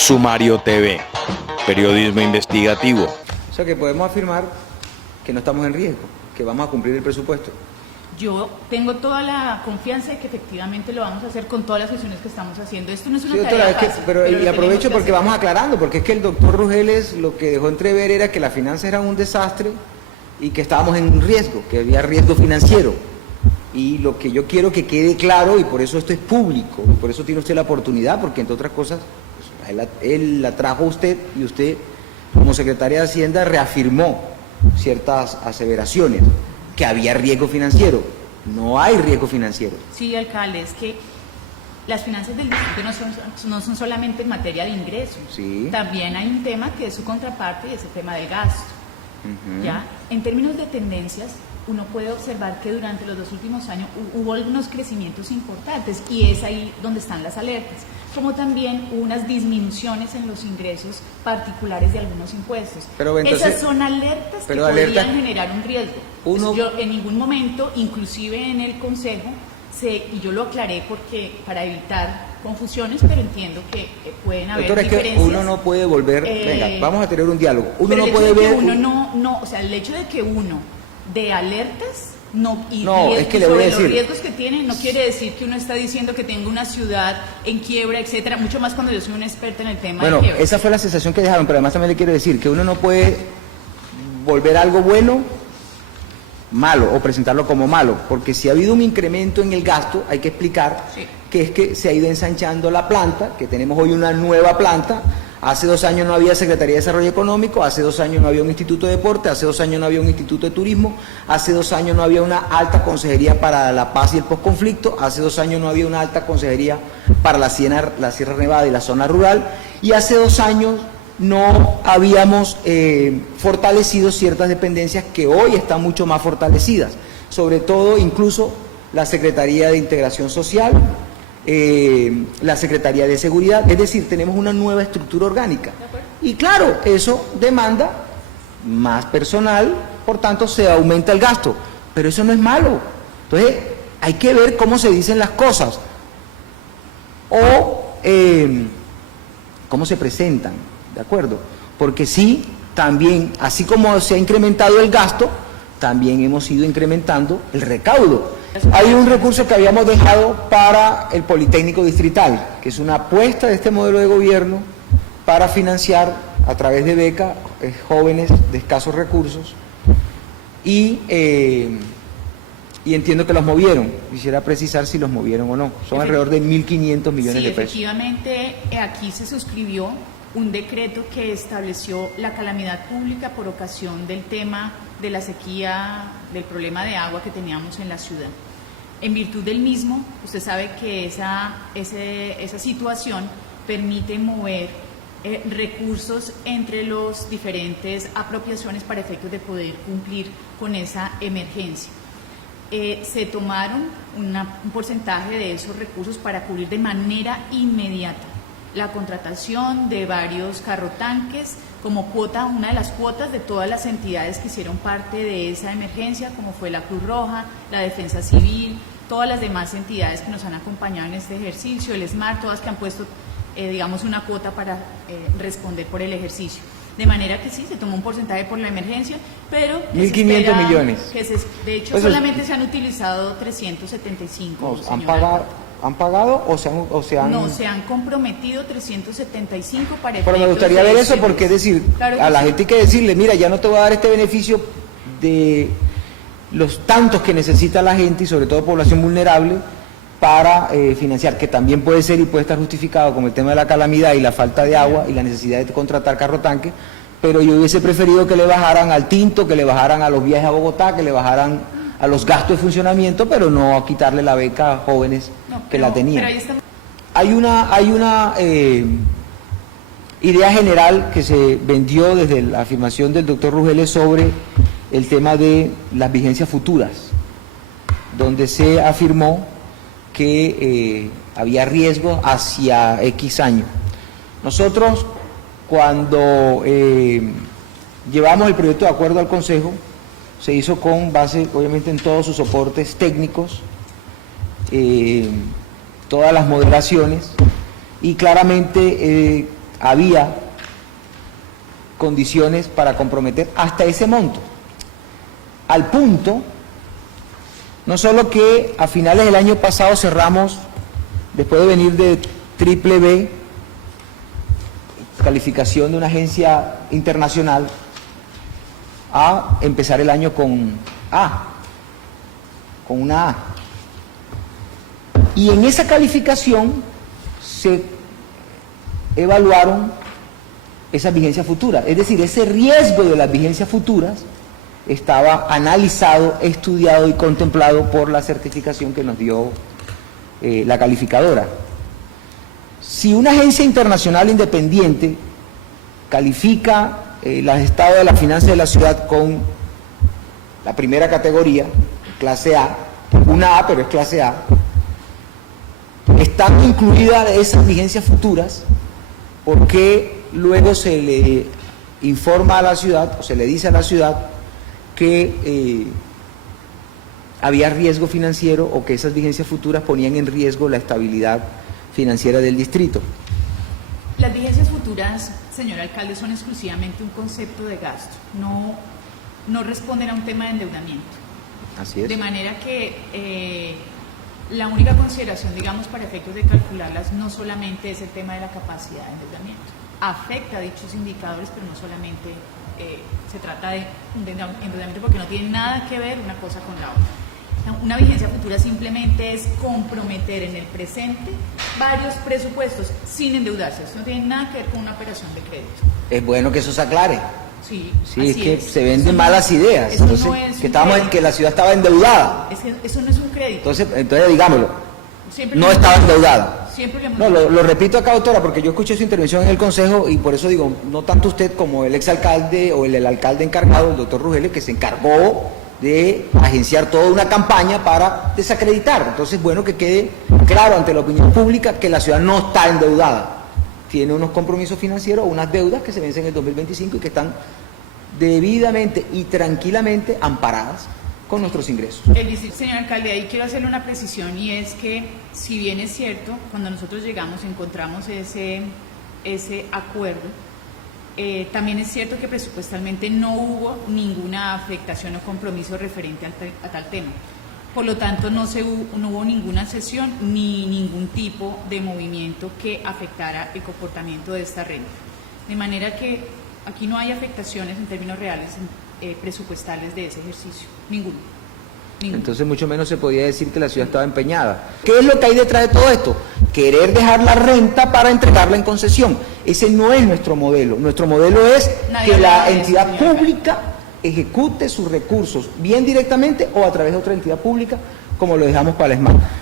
Sumario TV, periodismo investigativo. O sea que podemos afirmar que no estamos en riesgo, que vamos a cumplir el presupuesto. Yo tengo toda la confianza de que efectivamente lo vamos a hacer con todas las gestiones que estamos haciendo. Esto no es una tarea fácil, y aprovecho porque vamos aclarando, porque es que el doctor Rugeles lo que dejó entrever era que las finanzas eran un desastre y que estábamos en riesgo, que había riesgo financiero. Y lo que yo quiero que quede claro, y por eso esto es público, y por eso tiene usted la oportunidad, porque entre otras cosas, pues, él la trajo a usted y usted, como secretaria de Hacienda, reafirmó ciertas aseveraciones, que había riesgo financiero. No hay riesgo financiero. Sí, alcalde, es que las finanzas del distrito no son solamente en materia de ingresos. Sí. También hay un tema que es su contraparte y es el tema del gasto. ¿Ya? En términos de tendencias, uno puede observar que durante los 2 últimos años hubo algunos crecimientos importantes y es ahí donde están las alertas, como también hubo unas disminuciones en los ingresos particulares de algunos impuestos. Pero entonces, esas son alertas que podrían generar un riesgo. Yo en ningún momento, inclusive en el Consejo, y yo lo aclaré porque para evitar confusiones, pero entiendo que pueden haber diferencias. Es que uno no puede volver, venga, vamos a tener un diálogo. Uno no puede ver... o sea, el hecho de que uno de alertas es que le voy a decir, los riesgos que tiene no quiere decir que uno está diciendo que tenga una ciudad en quiebra, etcétera, mucho más cuando yo soy una experta en el tema de quiebra. Esa fue la sensación que dejaron, pero además también le quiero decir que uno no puede volver algo bueno malo o presentarlo como malo, porque si ha habido un incremento en el gasto, hay que explicar que es que se ha ido ensanchando la planta, que tenemos hoy una nueva planta. Hace 2 años no había Secretaría de Desarrollo Económico, hace 2 años no había un Instituto de Deporte, hace 2 años no había un Instituto de Turismo, hace 2 años no había una alta consejería para la paz y el posconflicto, hace 2 años no había una alta consejería para la Sierra Nevada y la zona rural, y hace 2 años no habíamos fortalecido ciertas dependencias que hoy están mucho más fortalecidas, sobre todo incluso la Secretaría de Integración Social, la Secretaría de Seguridad, es decir, tenemos una nueva estructura orgánica. Y claro, eso demanda más personal, por tanto se aumenta el gasto, pero eso no es malo. Entonces, hay que ver cómo se dicen las cosas o cómo se presentan, ¿de acuerdo? Porque sí, también, así como se ha incrementado el gasto, también hemos ido incrementando el recaudo. Hay un recurso que habíamos dejado para el Politécnico Distrital, que es una apuesta de este modelo de gobierno para financiar a través de becas jóvenes de escasos recursos y entiendo que los movieron. Quisiera precisar si los movieron o no. Son alrededor de 1.500 millones de pesos. Efectivamente, aquí se suscribió un decreto que estableció la calamidad pública por ocasión del tema de la sequía, del problema de agua que teníamos en la ciudad. En virtud del mismo, usted sabe que esa situación permite mover recursos entre los diferentes apropiaciones para efectos de poder cumplir con esa emergencia. Se tomaron un porcentaje de esos recursos para cubrir de manera inmediata la contratación de varios carrotanques como cuota, una de las cuotas de todas las entidades que hicieron parte de esa emergencia, como fue la Cruz Roja, la Defensa Civil, todas las demás entidades que nos han acompañado en este ejercicio, el SMART, todas que han puesto, digamos, una cuota para responder por el ejercicio. De manera que sí, se tomó un porcentaje por la emergencia, pero... 1.500 millones. De hecho, pues solamente se han utilizado 375. ¿Han pagado o se han...? No, se han comprometido 375 para efectos. Pero me gustaría ver eso porque, es decir, claro, a la gente hay que decirle, mira, ya no te voy a dar este beneficio de los tantos que necesita la gente y sobre todo población vulnerable para financiar, que también puede ser y puede estar justificado como el tema de la calamidad y la falta de agua y la necesidad de contratar carrotanques, pero yo hubiese preferido que le bajaran al tinto, que le bajaran a los viajes a Bogotá, que le bajaran a los gastos de funcionamiento, pero no a quitarle la beca a jóvenes que la tenían. Hay una idea general que se vendió desde la afirmación del doctor Rugeles sobre el tema de las vigencias futuras, donde se afirmó que había riesgo hacia X años. Nosotros, cuando llevamos el proyecto de acuerdo al Consejo, se hizo con base, obviamente, en todos sus soportes técnicos, todas las moderaciones, y claramente había condiciones para comprometer hasta ese monto. Al punto, no solo que a finales del año pasado cerramos, después de venir de triple B, calificación de una agencia internacional, a empezar el año con A, con una A. Y en esa calificación se evaluaron esas vigencias futuras, es decir, ese riesgo de las vigencias futuras estaba analizado, estudiado y contemplado por la certificación que nos dio la calificadora. Si una agencia internacional independiente califica el estado de las finanzas de la ciudad con la primera categoría, clase A, una A, pero es clase A, están incluidas esas vigencias futuras, porque luego se le informa a la ciudad, o se le dice a la ciudad, que había riesgo financiero o que esas vigencias futuras ponían en riesgo la estabilidad financiera del distrito. Las vigencias futuras, señor alcalde, son exclusivamente un concepto de gasto, no responden a un tema de endeudamiento. Así es. De manera que la única consideración, digamos, para efectos de calcularlas, no solamente es el tema de la capacidad de endeudamiento. Afecta a dichos indicadores, pero no solamente se trata de endeudamiento, porque no tiene nada que ver una cosa con la otra. Una vigencia futura simplemente es comprometer en el presente varios presupuestos sin endeudarse. Esto no tiene nada que ver con una operación de crédito. Es bueno que eso se aclare. Sí, es que es. se venden Eso malas ideas. Eso Entonces, no es que la ciudad estaba endeudada. Es que eso no es un crédito. Entonces digámoslo, Siempre no lo estaba hemos- endeudada. Siempre No, lo repito acá, doctora, porque yo escuché su intervención en el Consejo y por eso digo, no tanto usted como el exalcalde o el alcalde encargado, el doctor Rugeles, que se encargó de agenciar toda una campaña para desacreditar. Entonces, bueno, que quede claro ante la opinión pública que la ciudad no está endeudada. Tiene unos compromisos financieros, unas deudas que se vencen en el 2025 y que están debidamente y tranquilamente amparadas con nuestros ingresos. Señor alcalde, ahí quiero hacerle una precisión, y es que, si bien es cierto, cuando nosotros llegamos encontramos ese acuerdo, también es cierto que presupuestalmente no hubo ninguna afectación o compromiso referente a tal tema. Por lo tanto, no hubo ninguna sesión ni ningún tipo de movimiento que afectara el comportamiento de esta renta. De manera que aquí no hay afectaciones en términos reales presupuestales de ese ejercicio. Ninguno. Entonces mucho menos se podía decir que la ciudad estaba empeñada. ¿Qué es lo que hay detrás de todo esto? Querer dejar la renta para entregarla en concesión. Ese no es nuestro modelo. Nuestro modelo es Nadie que la hablaba de eso, entidad señora. pública ejecute sus recursos, bien directamente o a través de otra entidad pública, como lo dejamos para el ESMAD.